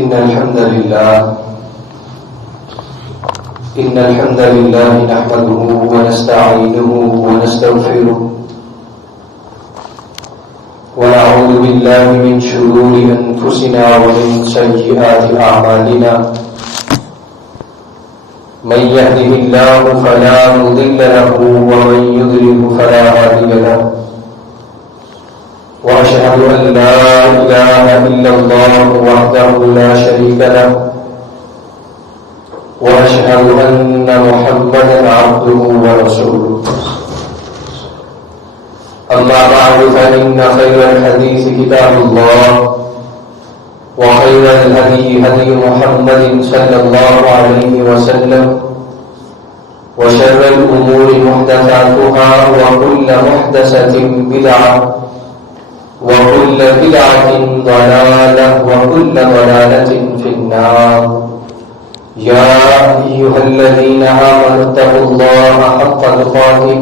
إن الحمد لله نحمده ونستعينه ونستغفره ونعوذ بالله من شرور أنفسنا ومن سيئات أعمالنا من يهده الله فلا مضل له ومن يضلل فلا هادي له وأشهد أن لا إله إلا الله وحده لا شريك له وأشهد أن محمدا عبده ورسوله أما بعد فإن خير الحديث كتاب الله وخير الهدي هدي محمد صلى الله عليه وسلم وشر الأمور محدثاتها وكل محدثة بدعة وكل بدعة ضلالة وكل ضلالة في النار يا أيها الذين آمنوا اتقوا الله حق تقاته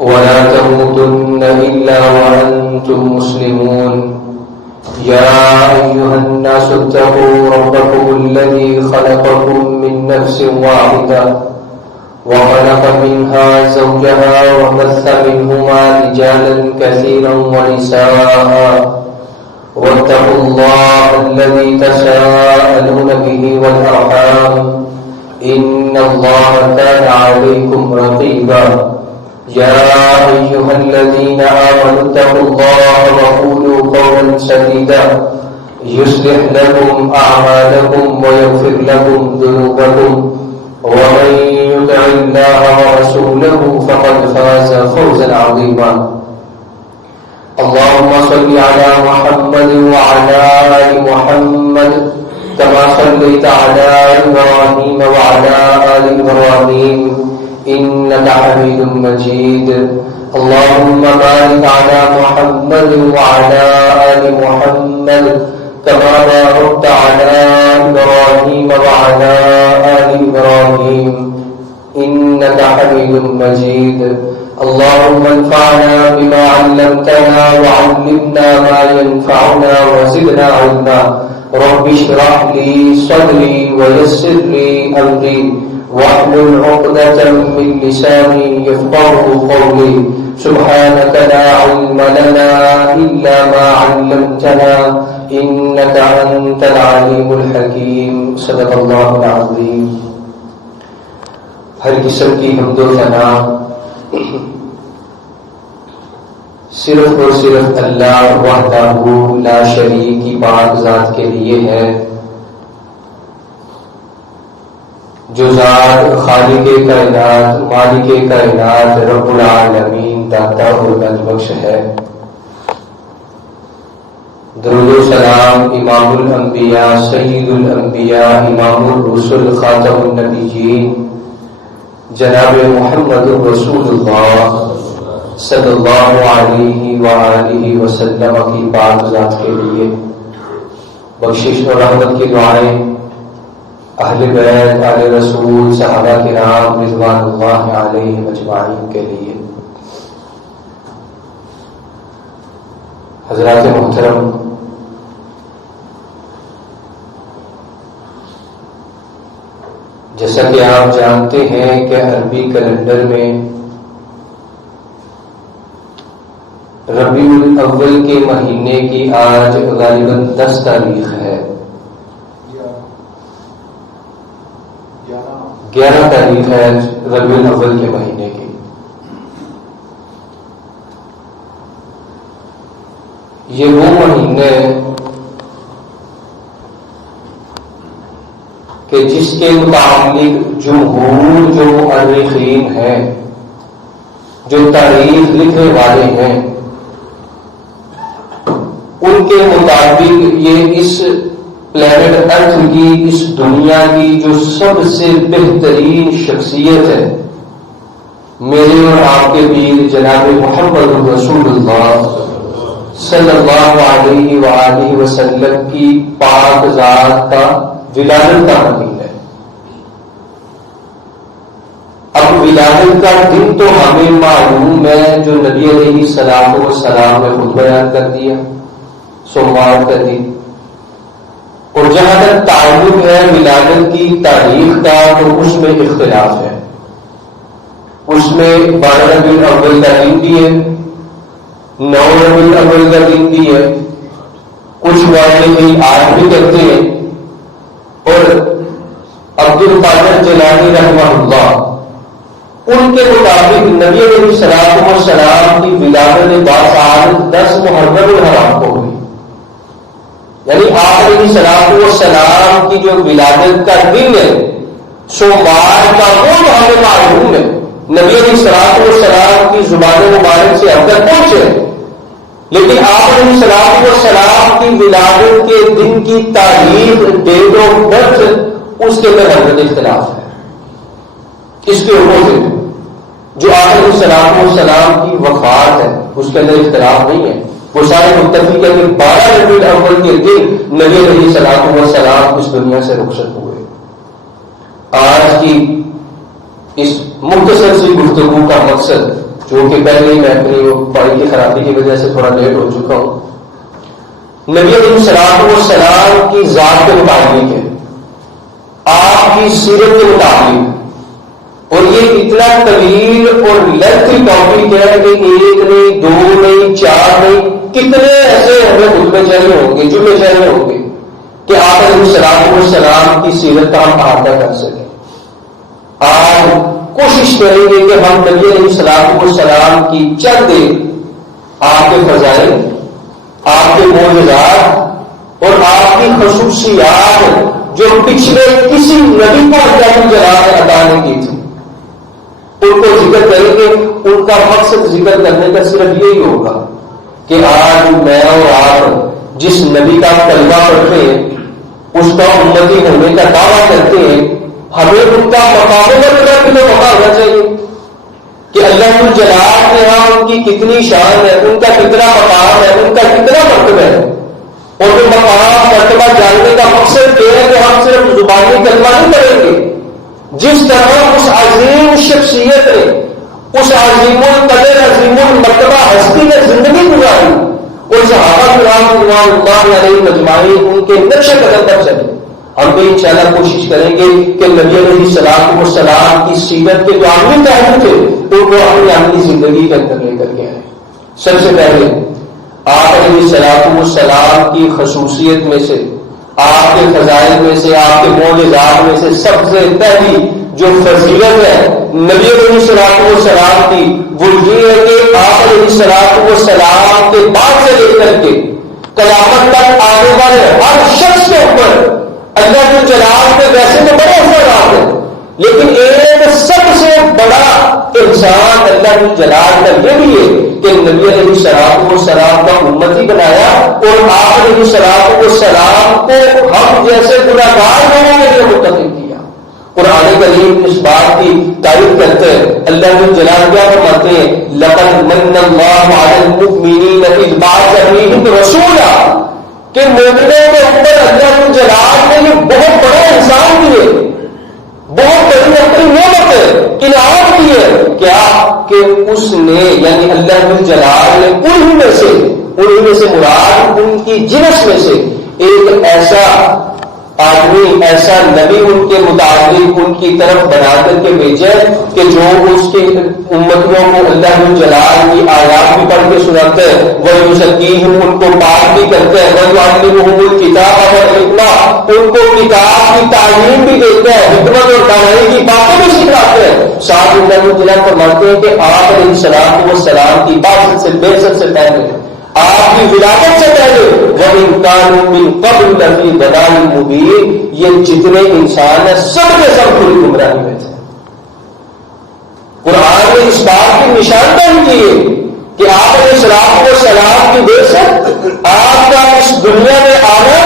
ولا تموتن إلا وأنتم مسلمون يا أيها الناس اتقوا ربكم الذي خلقكم من نفس واحدة وخلق منها زوجها وبث منهما رجالا كثيرا ونساء واتقوا الله الذي تساءلون به والأرحام إن الله كان عليكم رقيبا يا أيها الذين آمنوا اتقوا الله وقولوا قولا سديدا يصلح لكم أعمالكم ويغفر لكم ذنوبكم ومن يطع الله ورسوله فقد فاز فوزا عظيما اللهم صل على محمد وعلى آل محمد كما صليت على إبراهيم وعلى آل إبراهيم إنك حميد مجيد اللهم بارك على محمد وعلى آل محمد كما باركت على إبراهيم وعلى آل إبراهيم إنك حميد مجيد اللهم انفعنا بما علمتنا وعلمنا ما ينفعنا وزدنا علما رب اشرح لي صدري ويسر لي أمري واحلل عقدة من لساني يفقهوا قولي سبحانك لا علم لنا إلا ما علمتنا إنك أنت العليم الحكيم صدق الله العظيم ہر قسم کی حمد و ثنا صرف اور صرف اللہ وحدہ لا شریک کی پاک ذات کے لیے ہے، جو ذات خالق کائنات مالک کائنات رب العالمین داتا اور نجبخش ہے۔ درود و سلام امام الانبیاء سید الانبیاء امام الرسل خاتم النبیین جناب محمد رسول اللہ صلی اللہ علیہ وآلہ وسلم کی پاک ذات کے لیے بخشش اور رحمت کی دعائیں اہل بیت آل رسول صحابہ کرام رضوان اللہ علیہم اجمعین کے لیے۔ حضرات محترم، جیسا کہ آپ جانتے ہیں کہ عربی کیلنڈر میں ربیع الاول کے مہینے کی آج غالباً 10 تاریخ ہے، 11 تاریخ ہے ربیع الاول کے مہینے کی۔ یہ وہ مہینے کہ جس کے متعلق جمہور جو مؤرخین ہیں، جو تاریخ لکھنے والے ہیں، ان کے مطابق یہ اس پلانٹ ارتھ کی، اس دنیا کی جو سب سے بہترین شخصیت ہے، میرے اور آپ کے پیر جناب محمد رسول اللہ صلی اللہ علیہ وآلہ وسلم کی پاک ذات کا ولادت کا دن ہے۔ اب ولادت کا دن تو ہمیں معلوم ہے، جو نبی علیہ السلام نے خود بیان کر دیا، سوموار کا دن۔ تعلق ہے ولادت کی تاریخ کا تو اس میں اختلاف ہے. اس میں 12 ربیع الاول کا دن بھی ہے، 9 ربیع الاول کا دن بھی ہے، کچھ معلمین 8 بھی کرتے ہیں. اور عبد القادر جیلانی رحمہ اللہ ان کے مطابق نبی علیہ الصلوۃ والسلام کی ولادت باسال 10 محرم الحرام کو ہوئی. یعنی آپ علیہ الصلوۃ والسلام کی جو ولادت کا دن ہے سوموار کا وہ ہمیں معلوم ہے، نبی علیہ الصلوۃ والسلام کی زبان مبارک سے اب تک پہنچے. لیکن آپ علیہ الصلوۃ والسلام کی ولادت کے دن کی تاریخ ڈیٹ آف برتھ اس کے اندر حضرت اختلاف ہے. اس کے اپوزٹ جو آپ علیہ الصلوۃ والسلام کی وفات ہے اس کے اندر اختلاف نہیں ہے. وہ سارے متفق ہیں کہ 12 ربیع الاول کے دن نبی علیہ الصلوۃ والسلام اس دنیا سے رخصت ہوئے. آج کی اس مختصر سی گفتگو کا مقصد، جو کہ پہلے میں اپنی پڑھائی کی خرابی کی وجہ سے تھوڑا لیٹ ہو چکا ہوں، نبی علیہ الصلوۃ والسلام کی ذات کے متعلق ہے، آپ کی سیرت کے متعلق. اور یہ اتنا طویل اور لینتھی ٹاپک ہے کہ 1 نہیں 2 نہیں 4 نہیں کتنے ایسے ہمیں خطبے چاہیے ہوں گے، جملے چاہیے ہوں گے کہ آپ علیہ الصلوۃ والسلام کی سیرت کا ہم احاطہ کر سکیں. آج کوشش کریں گے کہ ہم نبی علیہ الصلوۃ والسلام کی چند آپ کے فضائل، آپ کے معجزات اور آپ کی خصوصیات جو پچھلے کسی نبی کو اللہ جلال نے عطا نہیں کی تھی ان کو ذکر کریں گے. ان کا مقصد ذکر کرنے کا صرف یہی ہوگا کہ آج میں اور آپ جس نبی کا کلمہ پڑھتے ہیں، اس کا امتی ہونے کا دعویٰ کرتے ہیں، ہمیں ان کا مقابلہ ہونا چاہیے کہ اللہ الجلال کے یہاں ان کی کتنی شان ہے، ان کا کتنا مقام ہے، ان کا کتنا مرتبہ ہے. اور وہ مقام مرتبہ جاننے کا مقصد یہ ہے کہ ہم صرف زبانی کلمہ نہیں پڑھیں گے. جس طرح اس عظیم شخصیت نے، اس عظیم القدر عظیم المرتبہ ہستی نے زندگی گزاری اور صحابہ کرام رضوان اللہ علیہ مجمعین ان کے نقش قدم پر چلے، ہم بھی انشاءاللہ کوشش کریں گے کہ نبی علیہ الصلوۃ والسلام کی سیرت کے جو عملی پہلو تھے ان کو اپنی عملی زندگی کے اندر لے کر کے آئے. سب سے پہلے آپ علیہ الصلوۃ والسلام کی خصوصیت میں سے، آپ کے فضائل میں سے، آپ کے معجزات میں سے سب سے پہلی جو فضیلت ہے نبی علیہ الصلوۃ والسلام کی وہ یہ ہے کہ آپ علیہ الصلوۃ والسلام کے بعد سے لے کر کے قیامت تک آنے والے ہر شخص کے اوپر اللہ کے جلال کے ویسے تو بڑے اثرات ہیں، لیکن ایک سب سے بڑا انسان اللہ کے جلال کا یہ بھی ہے کہ نبی علیہ الصلوۃ والسلام کا امتی بنایا اور آپ علیہ الصلوۃ والسلام کو ہم جیسے گناہگار لوگوں کے لیے منتخب کیا. قرآن کریم اس بات کی تعریف کرتے ہیں. اللہ کے جلال کیا فرماتے ہیں؟ لقد من اللہ علی المؤمنین اذ بعث فیہم رسولا، کہ مومنوں کے اوپر اللہ کے جلال نے یہ بہت بڑا انسان دیے، بہت بڑی اپنی نعمت ہے، انعام کی ہے. کیا کہ اس نے یعنی اللہ کے جلال نے انہی میں سے مراد ان کی جنس میں سے ایک ایسا آدمی، ایسا نبی ان کے متعلق ان کی طرف بنا کر کے بھیجے کہ جو اس کے امتیوں کو اللہ جلال کی آیات بھی پڑھ کے سناتے ہیں، وَيُزَكِّيهِمْ ان کو پاک بھی کرتے ہیں، وَيُعَلِّمُهُمُ الْكِتَابَ وَالْحِکْمَةَ ان کو کتاب کی تعلیم بھی دیتے ہیں، حکمت اور دانائی کی باتیں بھی سکھاتے ہیں. ساتھ اللہ جلال فرماتے ہیں کہ آپ علیہ الصلوۃ والسلام کی بعثت سے بعثت سے پہلے، آپ کی ولادت سے پہلے وَإِن كَانُوا مِن قَبْلُ لَفِي ضَلَالٍ مُبِينٍ یہ جتنے انسان ہیں سب کے سب پوری گمراہی میں تھے. قرآن نے اس بات کی نشاندہی کی ہے کہ آپ علیہ الصلوۃ والسلام کی بعثت، آپ کا اس دنیا میں آنا،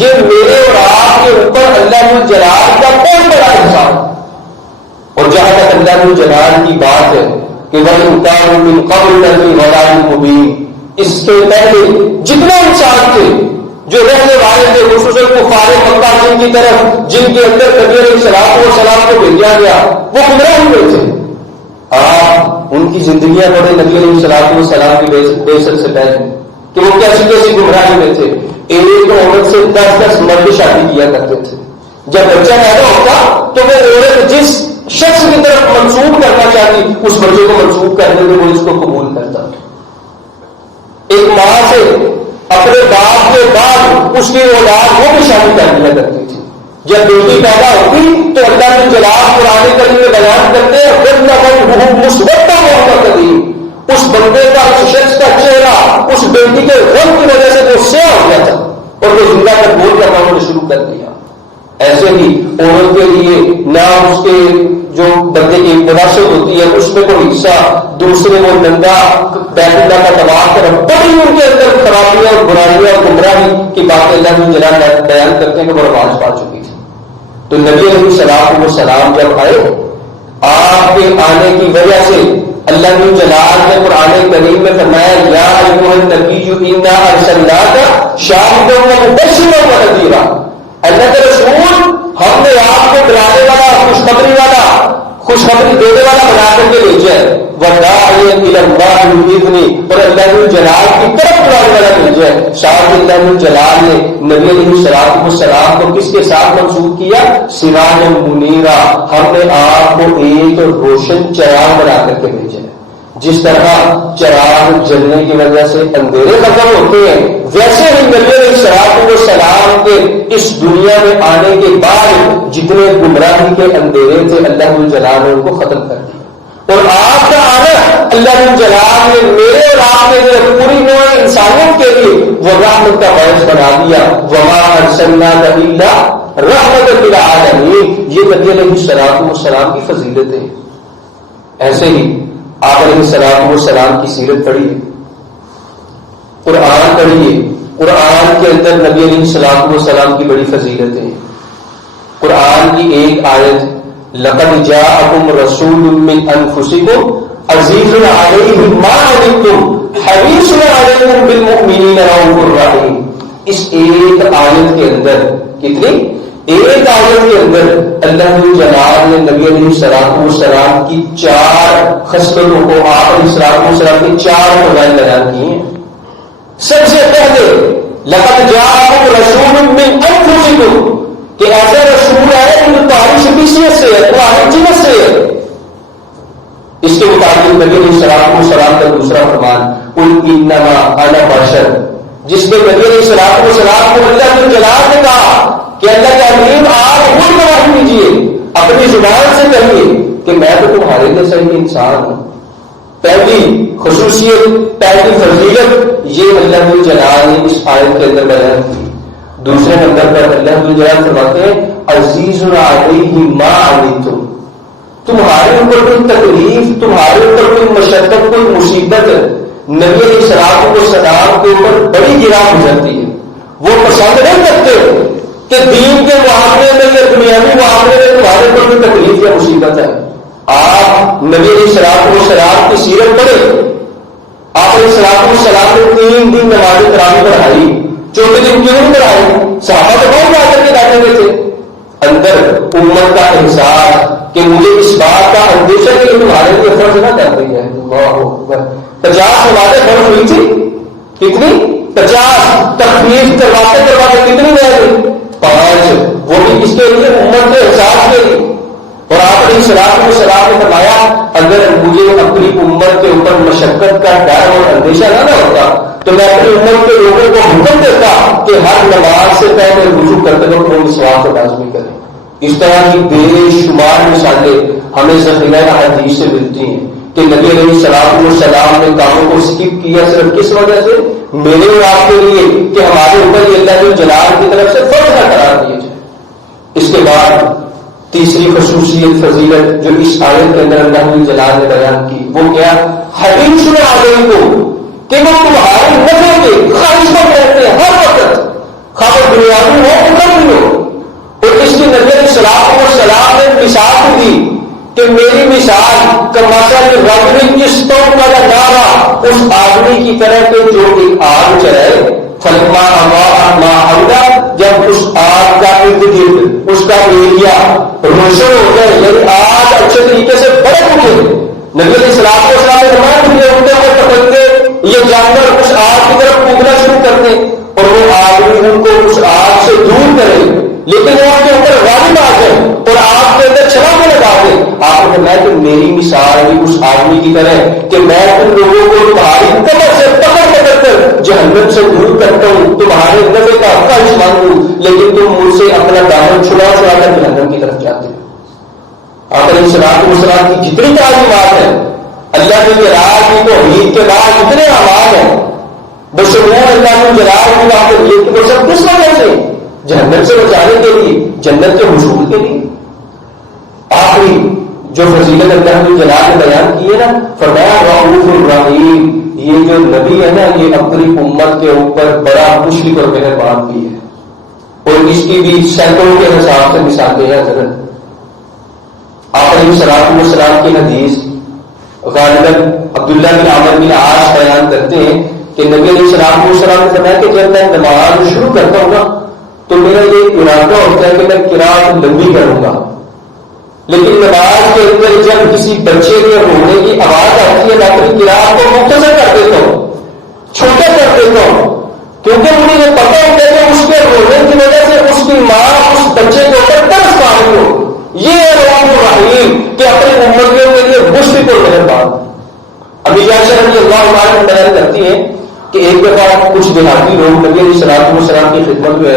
یہ میرے اور آپ کے اوپر اللہ جلال کا بہت بڑا احسان. اور جہاں تک اللہ جلال کی بات ہے کہ وَإِن كَانُوا مِن قَبْلُ لَفِي ضَلَالٍ مُبِينٍ، اس کے پہلے جتنے انسان تھے جو رہنے والے تھے، خصوصاً کفار مکہ جن کی طرف جن کے اندر نبی علیہ الصلوۃ والسلام کو بھیجا گیا، وہ گمراہ ہوئے تھے. آپ ان کی زندگیاں پڑھیں نبی علیہ الصلوۃ والسلام کی بعثت سے پہلے کہ وہ کیسی کیسی گمراہی میں تھے. ایک عورت سے 10 مرد شادی کیا کرتے تھے. جب بچہ پیدا ہوتا تو وہ عورت جس شخص کی طرف منسوب کرنا چاہتی اس بچے کو منسوب کرنے میں وہ اس کو قبول کرتا. ایک ماں سے اپنے باپ کے بعد اس کی اولاد وہ بھی شادی کر دیا کرتی تھی. جب بیٹی پیدا ہوتی تو اللہ کے جلال قرآن کریم میں بیان کرتے ہیں مثبت اس بندے کا اس شخص کا چہرہ اس بیٹی کے غم کی وجہ سے وہ سیاہ ہو گیا تھا اور وہ زندہ کا بول کرنا انہوں نے شروع کر دیا. ایسے ہی عورت کے لیے نہ اس کے جو بندے کی وراثت ہوتی ہے اس میں کوئی حصہ, دوسرے وہ ننگا بیت اللہ کا طواف کر بڑی ان کے اندر خرابیاں اور برائیاں اور گمراہی کی باتیں اللہ جلال بیان کرتے ہیں کہ وہ رواج پا چکی تھی. تو نبی علیہ السلام جب آئے آپ کے آنے کی وجہ سے اللہ جلال نے قرآن کریم میں فرمایا یا ایھا النبی انا ارسلناک شاہدا ومبشرا ونذیرا. اللہ کے رسول ہم نے آپ کو ڈرانے والا خوشخبری دینے والا بنا کر کے بھیجا ہے. وداعیا الی اللہ باذنہ اور اللہ جلال کی طرف بلانے والا بھیجا ہے. شاہ اللہ جلال نے نبی علیہ السلام کو کس کے ساتھ منسوب کیا؟ سراجا منیرا. ہم نے آپ کو ایک روشن چراغ بنا کر کے بھیجا ہے. جس طرح چراغ جلنے کی وجہ سے اندھیرے ختم ہوتے ہیں ویسے ہی نبی علیہ السلام کے اس دنیا میں آنے کے بعد جتنے گمراہی کے اندھیرے تھے اللہ جلال نے ان کو ختم کر دیا. اور آپ کا آنا اللہ جلال نے میرے اور آپ کے لیے پوری نوع انسانیت کے لیے وہ رحمت کا باعث بنا دیا. وما ارسلناک الا رحمۃ للعالمین. یہ نبی علیہ السلام کی فضیلت ہے. ایسے ہی آپ علیہ السلام کی سیرت پڑھیے, قرآن پڑھیے. قرآن کے اندر نبی علیہ السلام کی بڑی فضیلت ہے. قرآن کی ایک آیت لقد جاءکم رسول من انفسکم عزیز علیہ ما عنتم حریص علیکم بالمؤمنین رؤوف رحیم. اس ایک آیت کے اندر کتنی ایک آیت کے اندر اللہ جلال نے نبی علیہ السلام کی 4 خصلتوں کو آپ علیہ السلام کی 4 فضائل بیان کی ہیں. سب سے پہلے لقد جاءکم رسول من انفسکم کہ ایسا رسول ہے جو تمہاری شخصیت سے ہے, تمہاری جنس سے ہے. اس کے مطابق نبی علیہ السلام کا دوسرا فرمان قل انما انا بشر, جس میں نبی علیہ السلام کو اللہ جلال نے کہا کہ اللہ کے حبیب آپ خود گواہی دیجیے, اپنی زبان سے کہیے کہ میں تو تمہارے جیسا ہی انسان ہوں. پہلی خصوصیت, پہلی فضیلت یہ اللہ جلال نے اس آیت کے اندر بیان کی. دوسرے نمبر پر اللہ جلال فرماتے ہیں عزیز علیہ ما عنتم. تمہارے اوپر کوئی تکلیف, تمہارے اوپر کوئی مشقت, کوئی مصیبت نبی علیہ السلام کے اوپر بڑی گرا گزرتی ہے. وہ پسند نہیں کرتے کہ دین کے معاملے میں یا دنیاوی معاملے میں تمہارے اوپر کوئی تکلیف یا مصیبت ہے. آپ نبی علیہ السلام کی سیرت پڑھیں. آپ علیہ السلام نے 3 دن نماز تراویح پڑھائی, 4 دن کیوں پڑھائی؟ صحابہ تو بہت جا کر کے بیٹھے ہوئے تھے. اندر امت کا احساس کہ مجھے اس بات کا اندیشہ ہے کہ تمہارے لیے فرض نہ کر رہی ہے. 50 نمازیں فرض ہوئی تھی, کتنی 50 تخفیف کرواتے کتنی رہ گئی؟ 5. وہ بھی اس کے لیے امت کے احساس کے لیے. اور آپ علیہ السلام نے فرمایا اگر مجھے اپنی امت کے اوپر مشقت کا ڈر اور اندیشہ نہ ہوتا تو میں اپنی امت کے لوگوں کو حکم دیتا کہ ہر نماز سے پہلے رجوع کرتے وقت وہ مسواک کو لازمی کریں. اس طرح کی بے شمار مثالیں ہمیں ذخیرہ حدیث سے ملتی ہیں کہ نبی علیہ السلام نے کاموں کو اسکپ کیا صرف کس وجہ سے؟ میرے اور آپ کے لیے کہ ہمارے اوپر یہ اللہ جلال کی طرف سے فرض نہ قرار دیا جائے. اس کے بعد تیسری خصوصیت فضیلت جو اس آیت کے اندر اللہ جلال نے بیان کی وہ کیا؟ حدیث میں آگئی کو کہ وہ تمہارے نفع کے خواہشوں میں رہتے ہیں ہر وقت, خواہ دنیاوی ہو اخروی ہو. اور اس کی نبی علیہ السلام نے مثال دی کہ میری مثال کماسا رجل استوقد نارا, اس آدمی کی طرح کے جو ایک آگ چلائے, فلما اضاءت ما حوله, جب اس آگ کا ارد گرد اس کا ایریا روشن ہو گئے, یعنی آگ اچھے طریقے سے بڑھ گئے. نبی علیہ السلام نے فرمایا دنیا اٹھتے ہوئے پکڑتے یہ جانور اس آگ کی طرف کودنا شروع کرتے اور وہ آدمی ان کو اس آگ سے دور کرے, لیکن وہ ان کے اوپر مثال بھی اس آدمی کی طرح کہ میں تم لوگوں کو تمہاری کمر سے پکڑ کر جہنم سے دور کرتا ہوں، تمہارے نفع کا خرچ مانگوں، لیکن تم مجھ سے اپنا دامن چھڑا کر جہنم کی طرف جاتے ہو۔ آپ علیہ الصلوۃ والسلام کی جتنی تعلیمات ہیں، اللہ کے جلال کی توحید کے بعد جتنے اعمال ہیں، بشمول اللہ کے جلال کی بات ہے کہ وہ سب کس وجہ سے؟ جہنم سے بچانے کے لیے، جنت کے حصول کے لیے۔ آخری جو فضیلت اللہ کے جلال نے بیان کی ہے نا، فرمایا رؤوف الرحیم، یہ جو نبی ہے نا یہ اپنی امت کے اوپر بڑا مشفق اور مہربان بھی ہے، اور اس کی بھی سینکڑوں کے حساب سے مثالیں ہیں حضرت۔ آپ علیہ الصلوۃ والسلام کی حدیث غالباً عبداللہ بن عمرو بن عاص بیان کرتے ہیں کہ نبی علیہ الصلوۃ والسلام نے فرمایا کہ جب میں نماز شروع کرتا ہوں نا تو میرا یہ ارادہ ہوتا ہے کہ میں قرات لمبی کروں گا، لیکن نماز کے اندر جب کسی بچے کے رونے کی آواز آتی ہے میں اپنی قرات کو مختصر کر دیتا ہوں، چھوٹا کر دیتا ہوں، کیونکہ مجھے یہ پتہ ہوتا ہے کہ اس کے رونے کی وجہ سے اس کی ماں اس بچے کے اوپر ترس کھانی ہو۔ یہ رحم الرحیم کہ اپنی امتیوں کے لیے مشفق اور مہربان۔ ابھی عائشہ رضی اللہ عنہا بیان کرتی ہیں کہ ایک دفعہ کچھ دیہاتی لوگ نبی علیہ الصلوۃ والسلام کی خدمت میں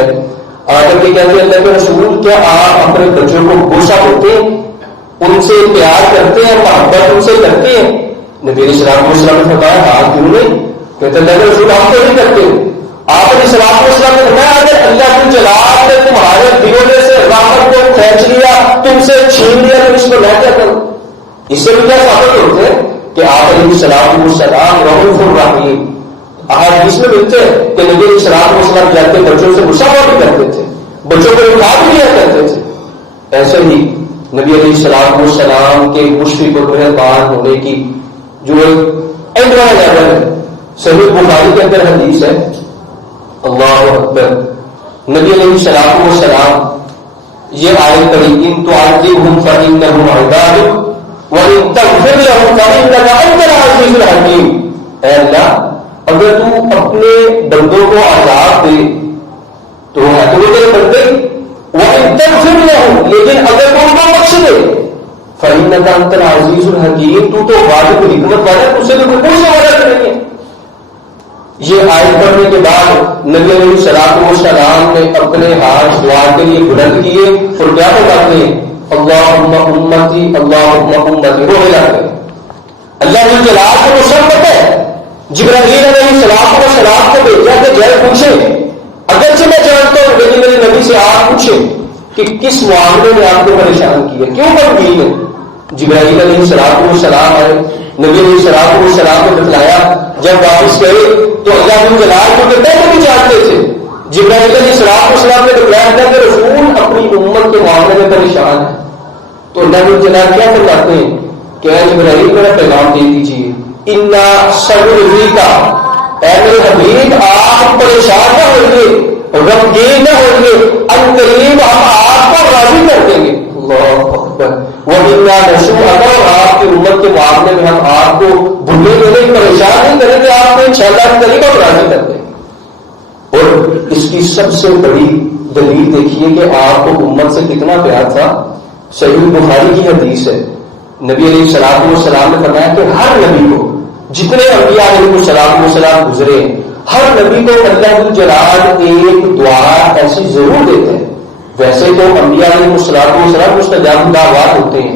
آ کر کے کہتے ہیں اللہ کے رسول کیا آپ اپنے بچوں کو بوسہ دیتے ہیں، ان سے پیار کرتے ہیں، محبت ان سے کرتے ہیں؟ نبی علیہ الصلوۃ والسلام نے فرمایا ہاں کیوں نہیں؟ کہتے اللہ کے رسول ہم تو نہیں کرتے۔ آپ علیہ الصلوۃ والسلام نے فرمایا اگر اللہ کی جلال نے تمہارے دلوں میں سے رحمت کو کھینچ لیا، تم سے چھین لیا تو اس کو میں کیا کروں؟ اس سے بھی کیا ثابت ہوتے ہیں کہ آپ علیہ الصلوۃ والسلام رؤوف الرحیم۔ احادیث میں ملتے ہیں کہ نبی علیہ الصلوۃ والسلام جاتے بچوں سے مصافحہ بھی کرتے تھے، بچوں کو اٹھا بھی لیا کرتے تھے۔ ایسے ہی نبی علیہ الصلوۃ والسلام کے مشفق اور مہربان ہونے کی جو ایک اینڈ والا لیول ہے، صحیح بخاری کے اندر حدیث ہے، اللہ اکبر، نبی علیہ الصلوۃ والسلام یہ آیت پڑھی ان تعذبهم فانهم عبادك وان تغفر لهم فانك انت العزیز الحکیم۔ اے اللہ اگر تو اپنے بندوں کو عذاب دے تو ہے تو تیرے بندے، وان تغفر لهم لیکن اگر تو ان کو بخش دے فانك انت العزیز الحکیم، تو غالب حکمت والا، تجھ سے تو کوئی سوال نہیں ہے۔ یہ آیت پڑھنے کے بعد نبی علیہ الصلوۃ والسلام نے اپنے ہاتھ دعا کے لیے بلند کیے اور کیا فرماتے ہیں اللہم امتی اللہم امتی، رونے لگتے ہیں۔ اللہ نے جلال کو تو سب پتہ ہے، جبرائیل علیہ الصلوۃ والسلام کو بھیجا کہ جائے پوچھیں، اگرچہ میں جانتا ہوں لیکن میرے نبی سے آپ پوچھیں کہ کس معاملے میں آپ کو پریشان کیا، کیوں غمگین ہے؟ جبرائیل علیہ الصلوۃ والسلام آئے، نبی علیہ الصلوۃ والسلام کو بتلایا، جب واپس گئے تو اللہ کے جلال کو پہلے بھی جانتے تھے۔ جبرائیل علیہ الصلوۃ والسلام نے بتلایا اللہ کے رسول اپنی امت کے معاملے میں پریشان ہے، تو اللہ کے جلال کیا فرماتے ہیں کہ اے جبرائیل میرا پیغام دے دیجیے، انا سنرضیک، اے میرے حبیب آپ پریشان نہ ہوئیے، غمگین نہ ہوئیے، ان قریب ہم آپ کو راضی کر دیں گے۔ اللہ اکبر، وَإِنَّا نَسُوءَكَ، اور آپ کی امت کے معاملے میں ہم آپ کو بھولے نہیں، پریشان نہیں کریں گے، آپ کو انشاءاللہ قریب ہم راضی کر دیں گے۔ اور اس کی سب سے بڑی دلیل دیکھیے کہ آپ کو امت سے کتنا پیار تھا۔ صحیح بخاری کی حدیث ہے، نبی علیہ الصلوۃ والسلام نے فرمایا کہ ہر نبی کو، جتنے انبیاء علیہ الصلوۃ والسلام گزرے ہیں، ہر نبی کو اللہ جلال ایک دعا ایسی ضرور دیتے ہیں۔ ویسے تو انبیاء علیہ الصلوۃ والسلام مستجاب الدعوات ہوتے ہیں،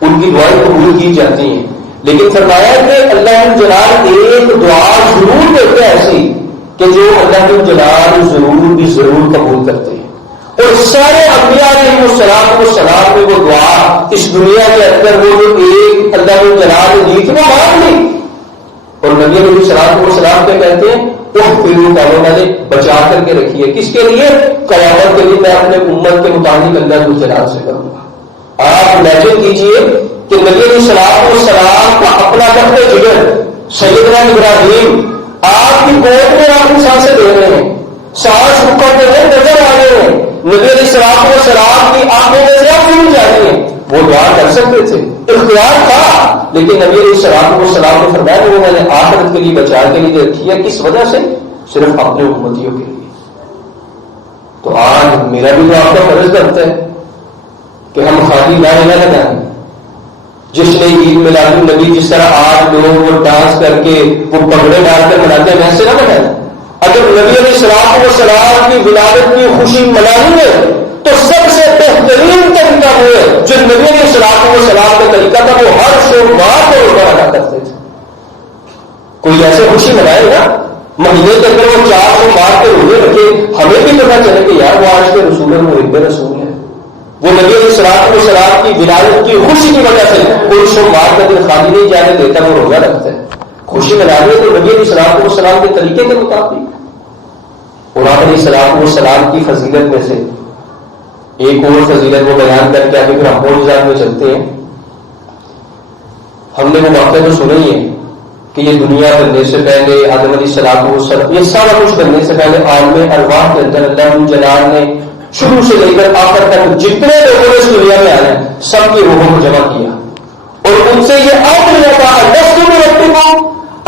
ان کی دعائیں قبول کی جاتی ہیں، لیکن فرمایا کہ اللہ جلال ایک دعا ضرور دیتے ہیں ایسی کہ جو اللہ جلال ضرور بھی ضرور قبول کرتے ہیں۔ اور سارے انبیاء علیہ الصلوۃ والسلام نے وہ دعا اس دنیا کے اندر وہ جو ایک اللہ جلال نے دی تھی وہ مان لی، اور نبی علیہ الصلوۃ والسلام کے کہتے ہیں میں نے بچا کر کے رکھی ہے، کس کے لیے؟ قیامت کے لیے میں اپنے امت کے متعلق اللہ کے جلال سے کروں گا۔ آپ امیجن کیجئے کہ نبی علیہ الصلوۃ والسلام کا اپنا لخت جگر سیدنا ابراہیم آپ کی گود میں آپ کو سانسیں دے رہے ہیں، سانس اوپر نظر آ رہے ہیں، نبی علیہ الصلوۃ والسلام کی آنکھوں میں سے آنسو جا رہی ہیں، وہ دعا کر سکتے تھے، اختیار تھا، لیکن نبی علیہ الصلوۃ والسلام نے فرمایا کہ وہ میں نے آخرت کے لیے بچا کے لیے رکھی ہے، کس وجہ سے؟ صرف اپنے امتیوں کے لیے۔ تو آج میرا بھی تو آپ کا فرض بنتا ہے کہ ہم خالی لا الہ الا اللہ جس نے عید میلاد النبی جس طرح آج لوگ وہ ڈانس کر کے وہ پگڑے ڈال کر مناتے ہیں ویسے نہ منائیں. اگر نبی علیہ السلام کی ولادت کی خوشی منانی ہے تو سب سے بہترین طریقہ وہ ہے جو نبی علیہ السلام کا طریقہ تھا. وہ ہر سوموار کو روزہ ادا کرتے تھے. کوئی ایسے خوشی منائے نا مہینے کے اندر وہ 4 سوموار کے روزے رکھے, ہمیں بھی پتا چلے کہ یار وہ آج کے رسول ہے, وہ ایک رسول ہے. وہ نبی علیہ السلام کی ولادت کی خوشی کی وجہ سے کوئی سوموار کا دن خالی نہیں جانے دیتا, وہ روزہ رکھتا ہے. خوشی منانے تو نبی علیہ السلام کے طریقے کے مطابق. اور آپ علیہ السلام کی فضیلت میں سے ایک اور فضیلت وہ بیان کر کے ابھی پھر ہم معجزات میں چلتے ہیں. ہم نے وہ واقعہ تو سنا ہی ہے کہ یہ دنیا بننے سے پہلے آدم علیہ السلام یہ سارا کچھ بننے سے پہلے عالم ارواح کے اندر اللہ جلال نے شروع سے لے کر آخر تک جتنے لوگوں نے اس دنیا میں آئے سب کی روحوں کو جمع کیا اور ان سے یہ عہد لیا تھا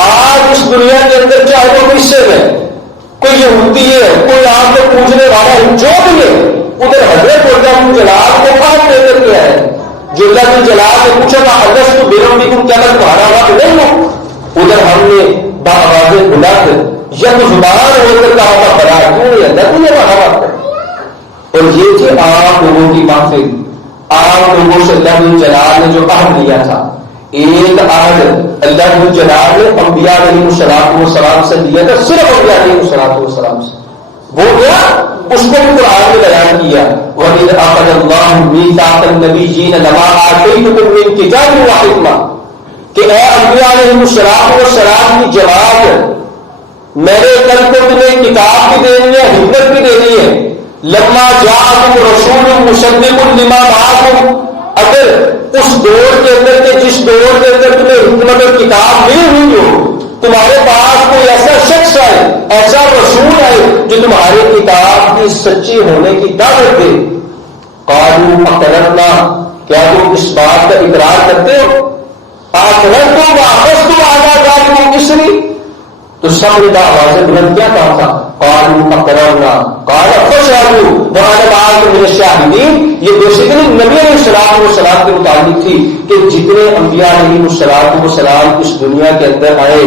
آج اس دنیا کے اندر چاہے وہ کس سے ہے, کوئی یہودی ہے, کوئی آپ کو پوچھنے والا ہے, جو بھی ہے ادھر حضرت اللہ جلال کو عہد لے کر کے آئے. جو اللہ جلال نے پوچھا تھا حضرت تو بیرم بھی کیا میں تمہارا وقت نہیں ہوں, ادھر ہم نے باوازیں بلا کر یک زبان ہو کر کہا تھا بڑا کیوں نہیں اللہ تم نے وہاں بات کر. اور یہ تھی عام لوگوں کی محفل, عام لوگوں سے اللہ جلال نے جو عہد لیا تھا. ایک عہد اللہ جلال نے انبیاء علیہ السلام سے لیا تھا, صرف انبیاء علیہ السلام سے. وہ کیا اس کو بھی قرآن میں بیان کیا. وَإِذْ أَخَذَ اللَّهُ مِيثَاقَ النَّبِيِّينَ لَمَا آتَيْتُكُم مِّن كِتَابٍ وَحِكْمَةٍ کہ اے انبیاء علیہ السلام کی جماعت میں نے کل کو تمہیں کتاب بھی دینی ہے, حکمت بھی دینی ہے. لما جاءکم رسول مصدق لما معکم, اگر اس دور کے اندر کے جس دور کے اندر تمہیں حکمت اور کتاب ملی ہوئی ہو, تمہارے پاس کوئی ایسا شخص ہے, ایسا رسول ہے جو تمہاری کتاب کی سچی ہونے کی دعوت دے. قالوا اقررنا, کیا تم اس بات کا اقرار کرتے ہو؟ اقررتم واخذتم على ذلكم اسری, تو سب نے آواز بلند کیا کہا تھا قالوا اقررنا قال فاشهدوا وانا معكم من الشاهدين. یہ بیسیکلی نبی علیہ السلام کے متعلق تھی کہ جتنے انبیاء علیہ السلام اس دنیا کے اندر آئے,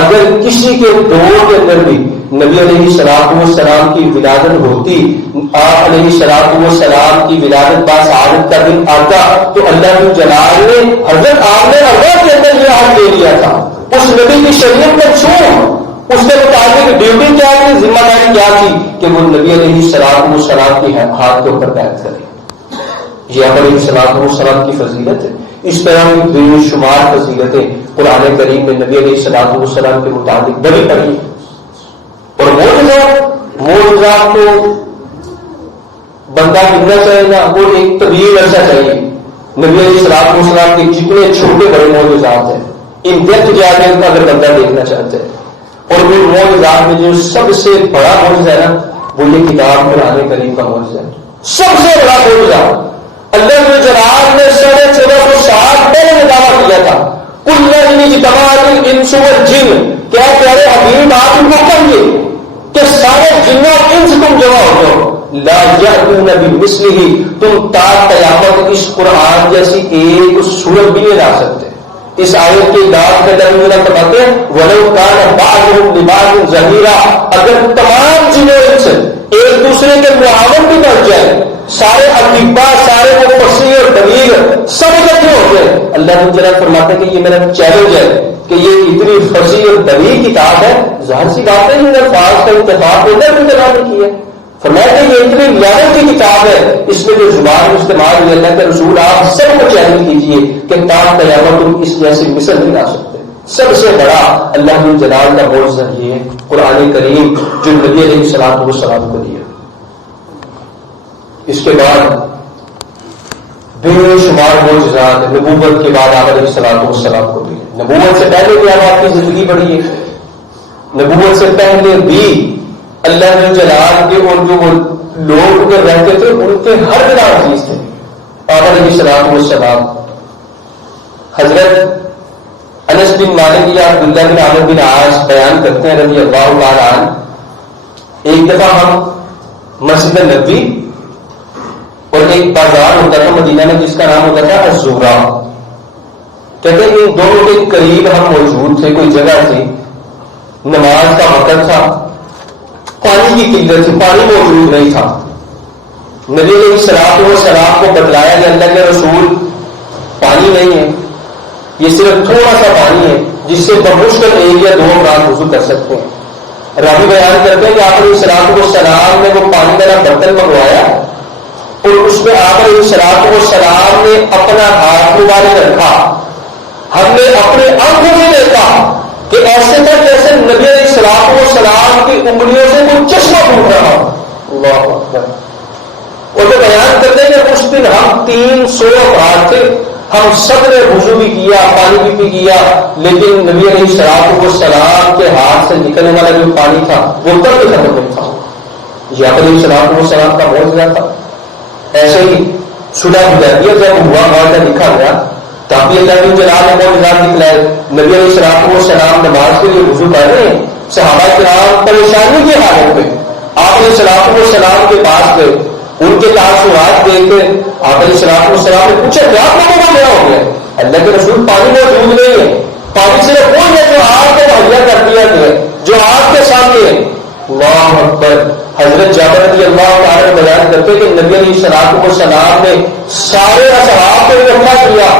اگر کسی کے دور کے اندر بھی نبی علیہ السلام کی ولادت ہوتی, آپ علیہ السلام کی ولادت باسعادت کا دن آتا, تو اللہ جلال نے حضرت آمنہ کے اندر یہ عہد لے لیا تھا. اس نبی کی شریعت کا چھوڑ اس کے مطابق ڈیوٹی کیا تھی, ذمہ داری کیا تھی کہ وہ نبی علیہ السلام کے ہاتھ کے اوپر بیعت کرے. یہ علیہ السلام کی فضیلت ہے. اس طرح کی بے شمار فضیلتیں قرآن کریم میں نبی علیہ السلام کے متعلق بڑی پڑی. اور معجزات کو بندہ کتنا چاہیے نا, وہ ایک طویل عرصہ چاہیے. نبی علیہ السلام کے جتنے چھوٹے بڑے معجزات ہیں ان ڈیپتھ جا کے اگر بندہ دیکھنا چاہتے ہیں, اور وہ معجزات میں جو سب سے بڑا معجزہ ہے نا وہ یہ کتاب قرآن کریم کا معجزہ ہے. سب سے بڑا معجزہ اللہ جلال نے 1450 سال پہلے دعویٰ کیا تھا کل اجتماعت الانس والجن, کیا پیارے حبیب آپ ان کو کہیے کہ سارے جن اور انس تم جمع ہو جاؤ, لا یأتون بمثلہ, تم تا قیامت اس قرآن جیسی ایک سورت بھی نہیں لا سکتے. اس آیت کی دعوت کے درمیان فرماتے ہیں وَلَوْ كَانَ بَعْضُهُمْ لِبَعْضٍ ظَهِيرًا, اگر تمام جن و انس ایک دوسرے کے معاون بھی بن جائے, سارے اطباء, سارے وہ فصیح اور بلیغ سب اکٹھے ہو گئے, اللہ تعالیٰ فرماتے ہیں کہ یہ میرا چیلنج ہے کہ یہ اتنی فصیح اور بلیغ کتاب ہے, ظاہر سی بات ہے یہ الفاظ کا انتخاب نے کی ہے. فرمایا کہ یہ اتنی لیول کی کتاب ہے, اس میں جو زبان استعمال ہوئی اللہ کے رسول آپ سب کو چیلنج کیجیے کہ تا قیامت تم اس جیسی مثل نہیں لا سکتے. سب سے بڑا اللہ جلال کا معجزہ یہ ہے قرآن کریم جو نبی علیہ السلام کو دیا. اس کے بعد بے شمار معجزات نبوت کے بعد آپ علیہ السلام کو دیے. نبوت سے پہلے بھی آپ کی زندگی بڑی ہے, نبوت سے پہلے بھی اللہ جلال کے اور جو لوگ ادھر رہتے تھے ان کے ہر طرح چیز تھے. آپ علیہ السلام حضرت انس بن مالک یا عبداللہ بن عامر بن عاص بیان کرتے ہیں رضی اللہ تعالیٰ عنہ, ایک دفعہ ہم مسجد نبوی اور ایک بازار ہوتا تھا مدینہ میں جس کا نام ہوتا تھا الزہرا, کہتے ہیں ان دونوں کے قریب ہم موجود تھے، کوئی جگہ تھی، نماز کا وقت تھا، پانی کی قلت تھی، پانی موجود نہیں تھا۔ نبی علیہ السلام کو بتلایا کہ اللہ کے رسول پانی نہیں ہے، یہ صرف تھوڑا سا پانی ہے جس سے بمشکل ایک یا 2 افراد وضو کر سکتے ہیں۔ راوی بیان کرتے ہیں کہ آپ علیہ السلام نے وہ پانی والا برتن منگوایا اور اس میں آپ علیہ السلام نے اپنا ہاتھ مبارک رکھا۔ ہم نے اپنے آنکھوں سے دیکھا کہ ایسے تھا جیسے نبی علیہ السلام کی انگلیوں سے کوئی چشمہ پھوٹ رہا ہو۔ اللہ اکبر۔ اور وہ بیان کرتے ہیں کہ اس دن ہم 300 افراد تھے، ہم سب نے وضو بھی کیا، پانی بھی پی کیا، لیکن نبی علیہ السلام کے ہاتھ سے نکلنے والا جو پانی تھا وہ تب بھی ختم نہیں تھا۔ یہ علیہ السلام کا معجزہ تھا۔ ایسے ہی صلح حدیبیہ جب ہوا، معاہدہ لکھا گیا، تاکہ اللہ کی جلال نے معجزات دکھلائے۔ نبی علیہ السلام نماز کے لیے وضو کر رہے ہیں، صحابہ کرام پریشانی کی حالت میں آپ علیہ السلام کے پاس گئے، ان کے تاثرات دیکھ کے آپ علیہ السلام نے پوچھا کیا لوگوں کو کیا ہو گیا؟ اللہ کے رسول پانی موجود نہیں ہے، پانی صرف وہ ہے جو آپ کو مہیا کر دیا گیا، جو آپ کے سامنے ہے۔ اللہ اکبر۔ حضرت جابر رضی اللہ تعالیٰ نے بیان کرتے کہ نبی علیہ السلام نے سارے اصحاب کو اکٹھا کیا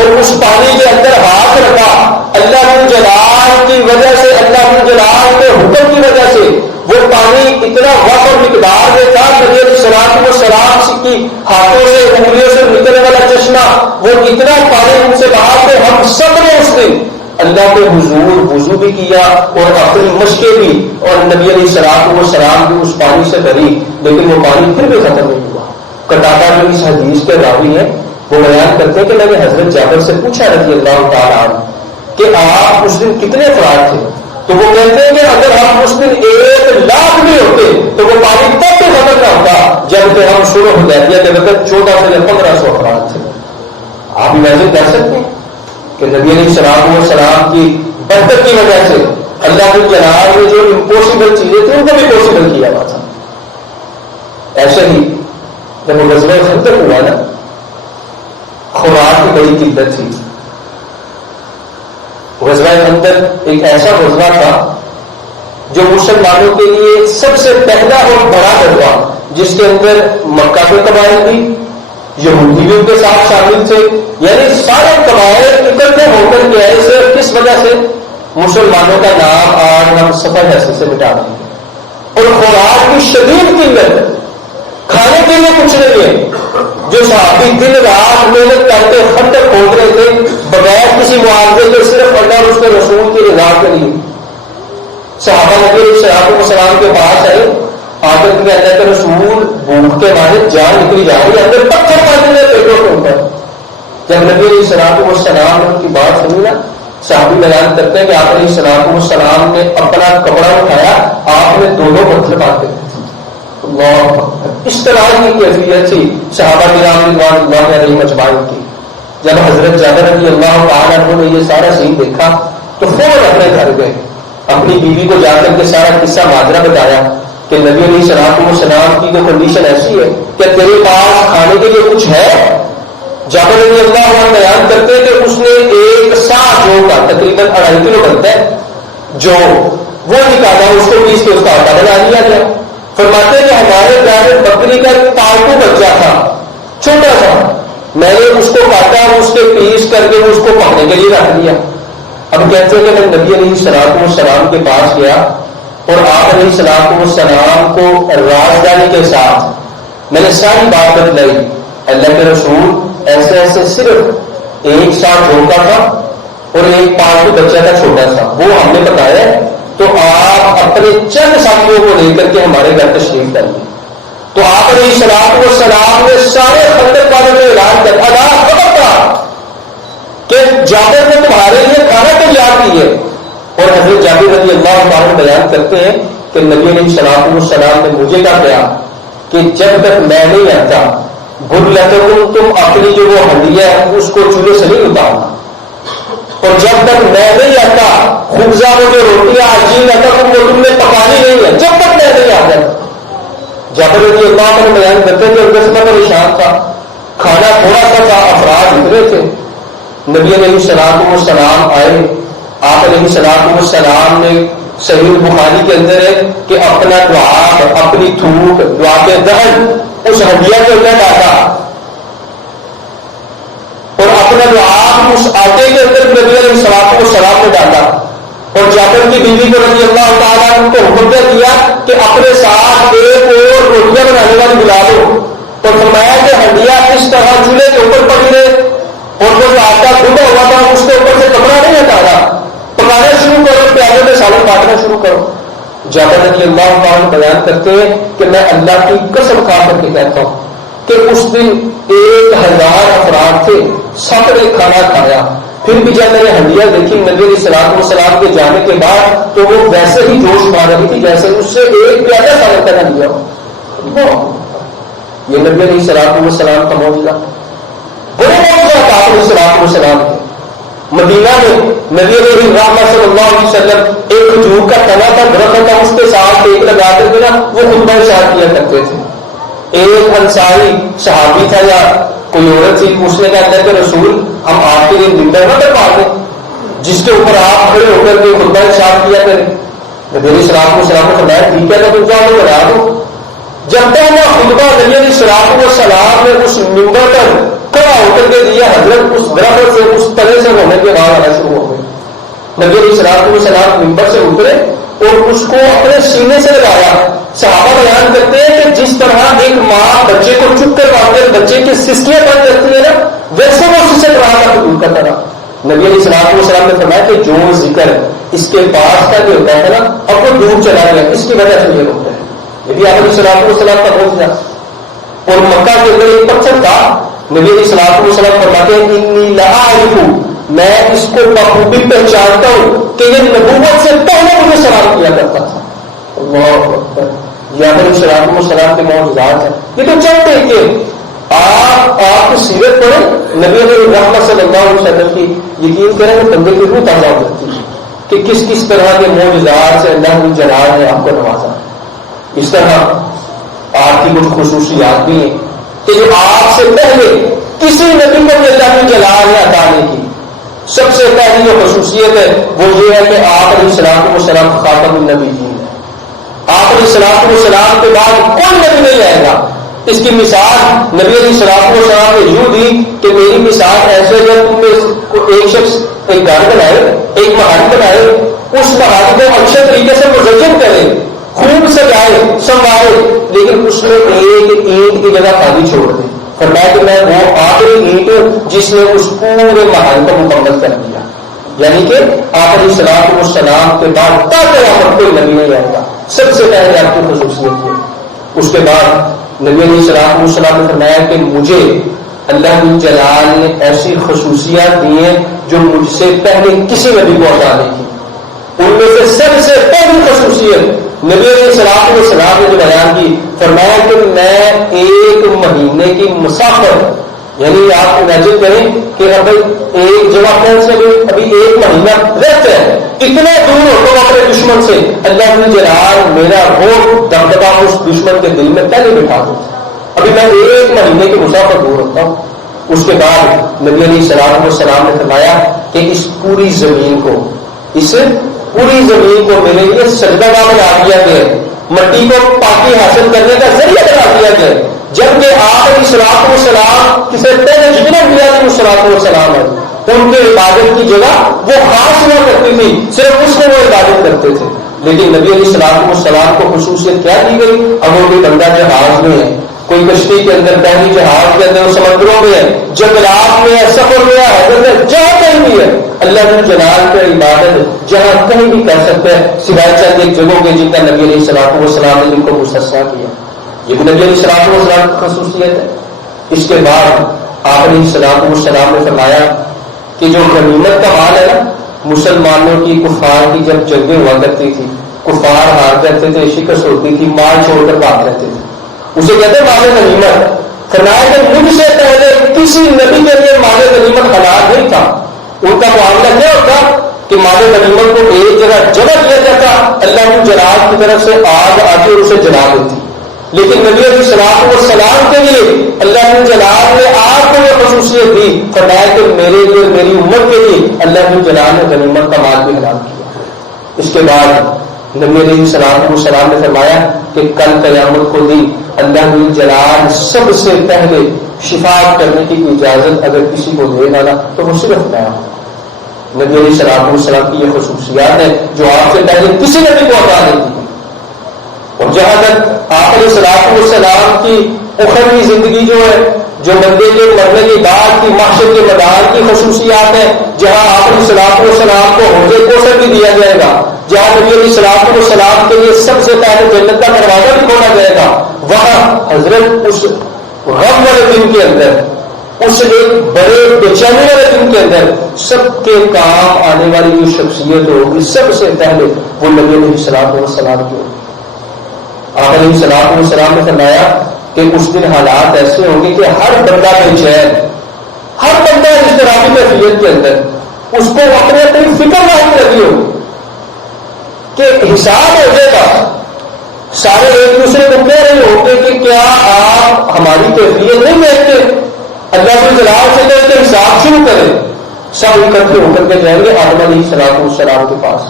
اور اس پانی کے اندر ہاتھ رکھا۔ اللہ جلال کی وجہ سے، اللہ جلال کے حکم کی وجہ سے وہ پانی اتنا وقت مقدار میں تھا، نبی علیہ السلام کی ہاتھوں سے، انگلیوں سے نکلنے والا چشمہ وہ اتنا پانی ان سے باہر کہ ہم سب نے اس دن اللہ کے حضور وضو بھی کیا اور اپنی مشقیں بھی، اور نبی علیہ السلام بھی اس پانی سے بھری، لیکن وہ پانی پھر بھی ختم نہیں ہوا۔ قتادہ جو اس حدیث کے راوی ہیں وہ بیان کرتے ہیں کہ میں نے حضرت جابر سے پوچھا رضی اللہ تعالیٰ عنہ کہ آپ اس دن کتنے افراد تھے؟ تو وہ کہتے ہیں کہ اگر ہم اس دن 1,00,000 بھی ہوتے تو وہ پانی تب بھی ختم نہ ہوتا جب کہ ہم شروع ہو جاتی کے وقت 1400 یا 1500 افراد تھے۔ آپ امیجن کر سکتے ہیں کہ نبی علیہ السلام کی برکت کی وجہ سے اللہ کے جلال نے جو امپوسیبل چیزیں تھیں ان کو بھی پاسبل کیا ہوا تھا۔ ایسے ہی جب وہ غزوہ خندق ہوا نا، خوراک کی بڑی قلت تھی۔ غزوہ خندق ایک ایسا غزوہ تھا جو مسلمانوں کے لیے سب سے پہلا اور بڑا غزوہ، جس کے اندر مکہ کے قبائل بھی، یہودی بھی ان کے ساتھ شامل تھے، یعنی سارے قبائل اکٹھے ہو کر کے آئے سے کس وجہ سے؟ مسلمانوں کا نام آج ہم سفر حیثیت سے مٹا دیں گے۔ اور خوراک کی شدید قلت، کھانے کے لیے کچھ نہیں ہے۔ جو صحابی دن رات محنت کر کے خندق کھود رہے تھے بغیر کسی معاوضے کے، صرف اللہ اور اس کے رسول کی رضا کے لیے، صحابہ نبی علیہ السلام کے پاس آئے، آخر میں اللہ کے رسول بھوک کے مارے جان نکلی جا رہی ہے، اندر پتھر پڑنے لگے پیٹوں کے اوپر۔ جب نبی علیہ السلام نے ان کی بات سنی نا، صحابی بیان کرتے ہیں کہ آپ علیہ السلام نے اپنا کپڑا اٹھایا، آپ نے 2 پتھر مارتے تھے۔ اللہ، اس طرح کی کیفیت تھی صحابہ کرام رضوان اللہ علیہم اجمعین کی۔ جب حضرت جابر رضی اللہ تعالیٰ عنہ نے یہ سارا سین دیکھا تو فوراً اپنے گھر گئے، اپنی بیوی کو جا کر کے سارا قصہ ماجرا بتایا کہ نبی علیہ السلام کی تو کنڈیشن ایسی ہے کہ تیرے پاس کھانے کے لیے کچھ ہے؟ جابر رضی اللہ عنہ بیان کرتے ہیں کہ اس نے 1 سا جو کا تقریباً 2.5 کلو بنتا ہے جو وہ نکالا، اس کو پیس کے اس کا آٹا بنا لیا گیا۔ فرماتے ہیں کہ ہمارے گھر میں بکری کا پالتو بچہ تھا چھوٹا سا، میں نے اس کو کاٹا، اس کے پیس کر کے اس کو پکنے کے لیے رکھ دیا۔ اب کہتے ہیں کہ میں نبی علیہ السلام کے پاس گیا اور آپ علیہ السلام کو رازداری کے ساتھ میں نے ساری بات بتلائی، اللہ کے رسول ایسے ایسے صرف 1 سا جھونکا تھا اور 1 پالتو بچہ تھا چھوٹا سا، وہ ہم نے بتایا، تو آپ اپنے چند ساتھیوں کو لے کر کے ہمارے گھر تشریف لائیے۔ تو آپ علیہ السلام نے سارے خندق والوں کو اعلان کر ادا خبر تھا کہ جابر نے تمہارے لیے کھانا تیار کی ہے۔ اور حضرت جابر رضی اللہ عنہ بیان کرتے ہیں کہ نبی علیہ السلام نے مجھے کہا گیا کہ جب تک میں نہیں آتا بھلتکم، تم اپنی جو وہ ہڈیاں ہے اس کو چولہے سے نہیں اتارنا، اور جب تک میں نہیں آتا خبزہ وہ جو روٹیاں عجین آتا تم نے پکانی نہیں ہے جب تک میں نہیں آتا۔ جابر رضی اللہ عنہ بیان کرتے ہیں کہ ان کا سب پریشان تھا، کھانا تھوڑا سا تھا، افراد اتنے تھے، نبی علیہ السلام آئے، آپ علیہ السلام نے صحیح بخاری کے اندر ہے کہ اپنا دعا، اپنی تھوک، دعا کے دہن اس ہڈیا کے اندر ڈالا اور اپنا دعا اس آٹے کے اندر نبی علیہ السلام نے ڈالا، اور جابر کی بیوی کو رضی اللہ تعالیٰ عنہ کو حکم دیا کہ اپنے ساتھ ایک اور روٹیاں بنانے والی بلا دو، اور فرمایا کہ ہڈیا اس طرح چولہے کے اوپر پڑی رہے اور وہ جو آٹا گندا ہوا تھا اس کے اوپر سے کپڑا نہیں ہٹانا، پکانا شروع کرو، پیازوں میں سالن کاٹنا شروع کرو۔ جابر رضی اللہ تعالیٰ بیان کرتے ہیں کہ میں اللہ کی قسم کھا کر کے کہتا ہوں کہ اس دن 1000 افراد تھے، سب نے کھانا کھایا، پھر بھی جب میں نے ہڈیاں دیکھی نبی علیہ السلام کے جانے کے بعد تو وہ ویسے ہی جوش مار رہی تھی جیسے اس سے ایک پیازا سالن کرنا دیا ہو۔ یہ نبی علیہ السلام کا معجزہ، بڑے معجزہ تھا علیہ السلام کے۔ مدینہ میں نبی علیہ الرحمہ صلی اللہ علیہ وسلم ایک کھجور کا تنا تھا، درخت تھا، اس کے ساتھ ایک لگا کر کے نا وہ خطبہ ارشاد کیا کرتے تھے۔ ایک انصاری صحابی تھا یا کوئی عورت تھی، اس نے کہا اللہ کے رسول ہم آپ کے لیے ممبر نہ بنوا دیں جس کے اوپر آپ کھڑے ہو کر کے خطبہ ارشاد کیا کریں۔ نبی علیہ السلام نے فرمایا ٹھیک ہے تو تم جاؤ بنا دو۔ جب تک وہ خطبہ نبی علیہ السلام نے اس ممبر پر کھڑا ہو کر کے دیا، حضرت اس درخت سے اس تلے سے ہونے کے بعد آنا شروع ہو گئے۔ نبی علیہ السلام ممبر سے اترے اور اس کو اپنے سینے سے لگایا۔ صحابہ بیان کرتے ہیں کہ جس طرح ایک ماں بچے کو چپ کر باندھے بچے کی سسکیاں بند کرتی ہے نا، ویسے وہ اس سے رہا تھا حضور کا طرح۔ نبی علیہ السلام نے فرمایا کہ جو ذکر اس کے پاس کا جو ہوتا ہے نا اب وہ دور چلا گیا، اس کی وجہ سے یہ ہوتا ہے۔ یعنی آپ علیہ السلام کا بہت دیا۔ اور مکہ کے اندر ایک پتھر تھا، نبی علیہ السلام فرماتے ہیں انی لاعرف، میں اس کو بخوبی پہچانتا ہوں کہ یہ نبوت سے پہلے مجھے سلام کیا کرتا تھا۔ اللہ اکبر، یہ علیہ السلام کے معجزات ہیں۔ یہ تو چلتے کہ آپ کی سیرت پڑھیں نبی علیہ الرحمہ صلی اللہ علیہ وسلم کی، یقین کریں کہ بندے کی روح تازہ ہو جاتی ہے کہ کس کس طرح کے معجزات سے اللہ کی جلال نے آپ کو نوازا۔ اس طرح آپ کی کچھ خصوصیات بھی ہیں کہ جو آپ سے پہلے کسی نبی کو اللہ کی جلال نے عطا نہیں کی۔ سب سے پہلی جو خصوصیت ہے وہ یہ ہے کہ آپ علیہ السلام خاتم النبیین ہیں۔ آپ علیہ السلام کے بعد کوئی نبی نہیں آئے گا۔ اس کی مثال نبی علیہ السلام نے یوں دی کہ میری مثال ایسے جب تم میں ایک شخص ایک گھر بنائے، ایک محل بنائے، اس محل کو اچھے طریقے سے مزین کرے، خوب سجائے سنوارے، لیکن اس میں ایک اینٹ کی جگہ خالی چھوڑ دے۔ فرمایا کہ میں وہ آخری اینٹ ہوں جس نے اس پورے محل کو مکمل کر دیا۔ یعنی کہ آپ علیہ السلام کے بعد تا قیامت کوئی نبی نہیں آئے گا۔ سب سے پہلے آپ کی خصوصیت ہے۔ اس کے بعد نبی علیہ السلام نے فرمایا کہ مجھے اللہ جلال نے ایسی خصوصیات دی ہیں جو مجھ سے پہلے کسی نبی کو عطا نہیں کی۔ ان میں سے سب سے پہلی خصوصیت نبی علیہ السلام نے جو بیان کی، فرمایا کہ میں 1 مہینے کی مسافت، یعنی آپ امیجن کریں کہ اب ایک جگہ پہنچنے میں ابھی 1 مہینہ رہتا ہے، اتنا دور ہو تو اپنے دشمن سے اللہ کی جلال میرا وہ دبدبا اس دشمن کے دل میں پہلے بٹھا دوں، ابھی میں 1 مہینے کی مسافت دور ہوتا ہوں۔ اس کے بعد نبی علیہ السلام نے فرمایا کہ اس پوری زمین کو میرے لیے سجدہ گاہ بنا دیا گیا، مٹی کو پاکی حاصل کرنے کا ذریعہ بنا دیا گیا، جبکہ آپ علیہ السلام کسی پہلے جتنے السلام ہے ان کے عبادت کی جگہ وہ خاص ہوا کرتی تھی، صرف اس کو وہ عبادت کرتے تھے۔ لیکن نبی علیہ السلام کو خصوصیت کیا دی گئی؟ اب وہ کوئی بندہ جہاز میں ہے، کوئی کشتی کے اندر، پہلی جہاز کے اندر، سمندروں میں ہے، جنگلات میں ہے، سفر میں ہے، جہاں کہیں بھی ہے، اللہ کی جلال کی عبادت جہاں کہیں بھی کر سکتا ہے، سوائے چند ایک جگہوں کے جن کا نبی علیہ السلام نے ان کو مستثنیٰ کیا۔ یہ نبی علیہ السلام کی خصوصیت ہے۔ اس کے بعد آپ علیہ السلام نے فرمایا کہ جو غنیمت کا مال ہے نا، مسلمانوں کی کفار کی جب جنگیں ہوا کرتی تھی، کفار ہار جاتے تھے، شکست ہوتی تھی، مال چھوڑ کر بھاگ جاتے تھے، اسے کہتے ہیں مال غنیمت۔ فرمایا کہ مجھ سے پہلے کسی نبی کے لیے مال غنیمت حلال نہیں تھا۔ ان کا معاملہ کیا ہوتا کہ مال غنیمت کو ایک جگہ جمع کیا جاتا، اللہ کی جلال کی طرف سے آگ آ کے اسے جلا دیتی، لیکن نبی علیہ السلام کے لیے اللہ کی جلال نے آگ کو یہ خصوصیت دی، فرمایا کہ میرے لیے میری اللہ جلال نے غنیمت کا مال بھی حلال کیا۔ اس کے بعد نبی علیہ السلام نے فرمایا کہ کل قیامت کو دی اللہ جلال سب سے پہلے شفاعت کرنے کی اجازت اگر کسی کو دے گا تو وہ صرف میں ہوں۔ نبی علیہ السلام کی یہ خصوصیات ہے جو آپ سے پہلے کسی نبی کو عطا نہیں تھی۔ اور جہاں تک آپ علیہ السلام کی اخروی زندگی جو ہے، جو بندے کے مرنے کے بعد کی محشر کے میدان کی خصوصیات ہیں، جہاں آپ علیہ السلام کو حوض کوثر بھی دیا جائے گا، جہاں نبی علیہ السلام کے لیے سب سے پہلے جنت کا دروازہ بھی کھولا جائے گا، وہاں حضرت اس غم والے دن کے اندر، اس ایک بڑے بے چینی والے دن کے اندر سب کے کام آنے والی جو شخصیت ہوگی سب سے پہلے وہ نبی علیہ السلام کی ہوگی۔ آپ علیہ السلام نے فرمایا کہ اس دن حالات ایسے ہوں گے کہ ہر بندہ بے چین، ہر بندہ اضطرابی کیفیت کے اندر، اس کو اپنے اپنی فکر لاحق لگی ہوگی کہ حساب ہو جائے گا۔ سارے ایک دوسرے کو کہہ رہے ہوتے کہ کیا آپ ہماری کیفیت نہیں دیکھتے، اللہ کو جلال سے کہ اس کے حساب شروع کریں۔ سب اکٹھے ہو کر کے جائیں گے آدم علیہ السلام کے پاس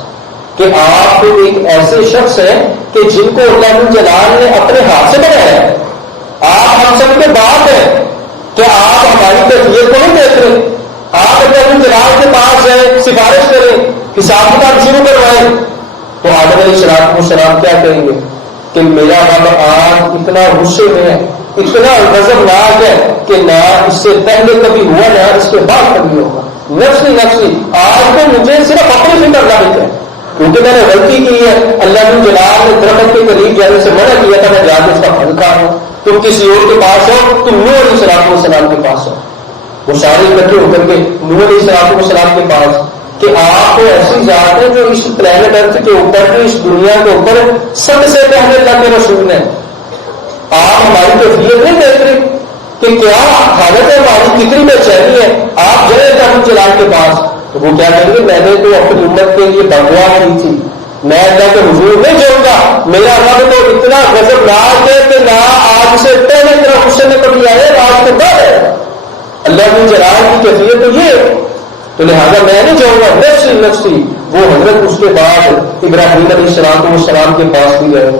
کہ آپ ایک ایسے شخص ہیں کہ جن کو اللہ جلال نے اپنے ہاتھ سے بنایا ہے، آپ ہم سب کے باپ ہیں، کیا آپ ہماری کیفیت کو نہیں دیکھ رہے؟ آپ اللہ جلال کے پاس جائیں، سفارش کریں، حساب کتاب شروع کروائیں۔ تو آدم علیہ السلام کیا کہیں گے کہ میرا رب آج اتنا غصے میں ہے، اتنا غضبناک ہے کہ نہ اس سے پہلے کبھی ہوا نہ اس کے بعد کبھی ہوگا۔ نفسی آج تو مجھے صرف اپنی فکر لاحق ہے کیونکہ میں نے غلطی کی ہے، اللہ جلال نے درخت کے قریب جانے سے منع کیا تھا، میں جا کے اس کا پھل کھا ہوں، تم کسی اور کے پاس ہو، تم نوح علیہ السلام کے پاس ہو۔ وہ سارے اکٹھے ہو کر کے نوح علیہ السلام کے پاس کہ آپ کو ایسی ذات ہے جو اس پلانٹ ارتھ کے اوپر اس دنیا کے اوپر سب سے پہلے اللہ کے رسول ہیں، آپ ہماری کیفیت نہیں دیکھ رہے کہ کیا حالت ہے ہماری کتنی بے چینی ہے، آپ جائیں اللہ جلال کے پاس۔ تو وہ کیا کہیں گے میں نے تو اپنی امت کے لیے بغوا کی تھی، میں اللہ کے حضور نہیں جاؤں گا، میرا رب تو اتنا غضبناک ہے کہ نہ آج سے پہلے اتنا غصے میں کبھی آئے آج کے بعد ہے۔ اللہ جلال کی کیفیت تو یہ، تو لہٰذا میں نہیں جاؤں گا، نفسی وہ حضرت اس کے بعد ابراہیم علیہ السلام کے پاس بھی گئے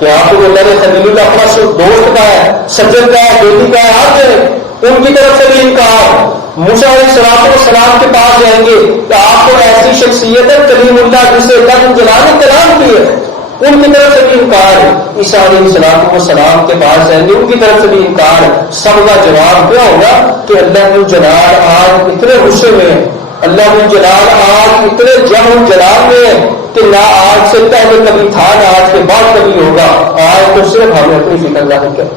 کہ آپ کو اللہ نے خلیل اللہ اپنا دوست کا ہے، سجن کا ہے، بیٹی کا ہے، آپ جائیں، ان کی طرف سے بھی انکار۔ موسیٰ علیہ السلام کے پاس جائیں گے کہ آپ کو ایسی شخصیت ہے کلیم اللہ جسے اللہ جلال نے کلام کی ہے، ان کی طرف سے بھی انکار ہے۔ عیسیٰ علیہ السلام کے پاس جائیں گے، ان کی طرف سے بھی انکار ہے۔ سب کا جواب کیا ہوگا کہ اللہ جلال آج اتنے غصے میں ہے، اللہ جلال آج اتنے جلال میں ہے کہ نہ آج سے پہلے کبھی تھا نہ آج کے بعد کبھی ہوگا، آج تو صرف ہمیں اپنی فکر لاحق ہے۔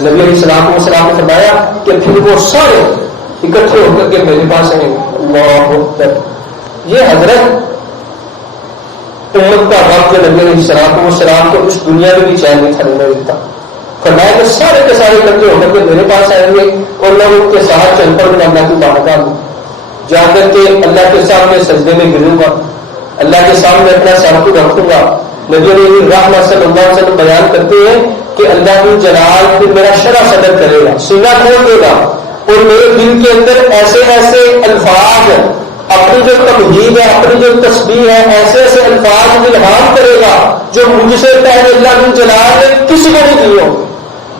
نبی علیہ السلام نے فرمایا کہ پھر وہ سارے اکٹھے ہو کر کے میرے پاس ہیں۔ اللہ اکبر، یہ حضرت امت کا وقت نبی علیہ السلام کو اس دنیا میں بھی چین نہیں تھا دیتا۔ فرمایا کہ سارے کے سارے اکٹھے ہو کر کے میرے پاس آئیں گے اور میں ان کے ساتھ چل پڑوں گا، اللہ کی بارگاہ میں جا کر کے اللہ کے سامنے سجدے میں گروں گا، اللہ کے سامنے اپنا سر کو رکھوں گا۔ نبی علیہ الرحمۃ صلی اللہ علیہ وسلم بیان کرتے ہیں کہ اللہ جلال پھر میرا شرح صدر کرے گا، سینہ کھول دے گا اور میرے دل کے اندر ایسے ایسے الفاظ اپنی جو تمہید ہے، اپنی جو تسبیح ہے، ایسے ایسے الفاظ الہام کرے گا جو مجھ سے پہلے اللہ جلال نے کسی کو نہیں دیے ہوں۔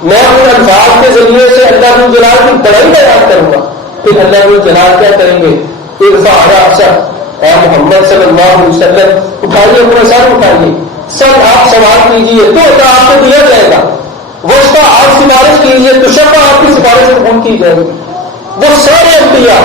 میں ان الفاظ کے ذریعے سے اللہ جلال کی بڑائی بیان کروں گا۔ پھر اللہ جلال کیا کریں گے، ارفع رأسک، اے محمد صلی اللہ علیہ وسلم اٹھائیے، اپنا سر اٹھائیے، سر آپ سوال کیجیے تو آپ کو دیا جائے گا، وہ اس کا آپ سفارش کیجیے تو شفا آپ کی سفارش قبول کی جائے گی۔ وہ سارے انبیاء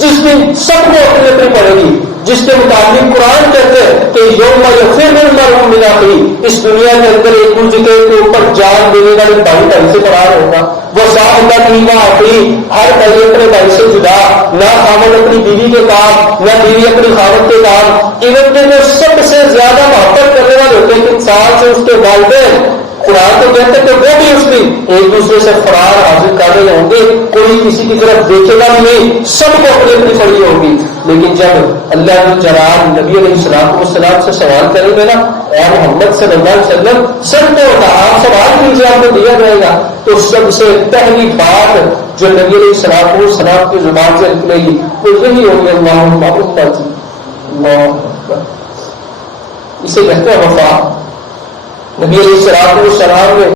جس دن سب کو اپنی اپنی پڑے گی، جس کے مطابق قرآن کہتے ہیں کہ یوم یفر المرء من اخیہ، اس دنیا کے اندر ایک دوسرے کے اوپر جان دینے والی بھائی بھائی سے فرار ہوگا، وہ صاحب اللہ کی معافی، ہر بھائی اپنے بھائی سے جدا، نہ خاوند اپنی بیوی کے کام، نہ بیوی اپنی خاوند کے کام۔ ایون کہ جو سب سے زیادہ محبت کرنے والے ہوتے ہیں انسان سے اس کے والدین، قرآن تو کہتے ہیں کہ وہ بھی اس دن ایک دوسرے سے فرار حاصل کر رہے ہوں گے، کوئی کسی کی طرف دیکھے گا نہیں، سب کو اپنی اپنی پڑی ہوگی۔ لیکن جب اللہ جلال نبی علیہ السلام سے سوال کریں گے نا، اے محمد صلی اللہ علیہ وسلم سب کو آپ سوال کیجیے، آپ کو دیا جائے گا، تو سب سے پہلی بات جو نبی علیہ السلام کی زبان سے نکلے گی وہ یہی ہوگی اللہم امتی، اللہ اکبر. اسے کہتے ہیں وفا. نبی علیہ السلام نے